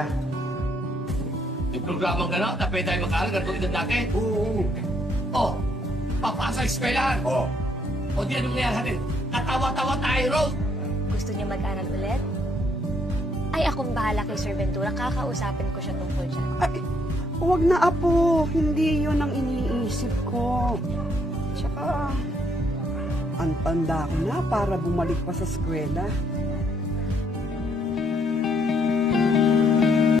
eskwela. Yung programang gano'n, na pwede tayo mag-aaral, ganito edad natin. Oo. Oh, papasa eskwelahan. Oo. O di anong nangyari natin? Katawa-tawa tayo, Rose. Gusto niya mag-aral ulit? Ay, akong bahala kay Sir Ventura. Kakausapin ko siya tungkol dyan. Ay, huwag na apo. Hindi yun ang iniisip ko. Tsaka, ang tanda ko na para bumalik pa sa eskwela.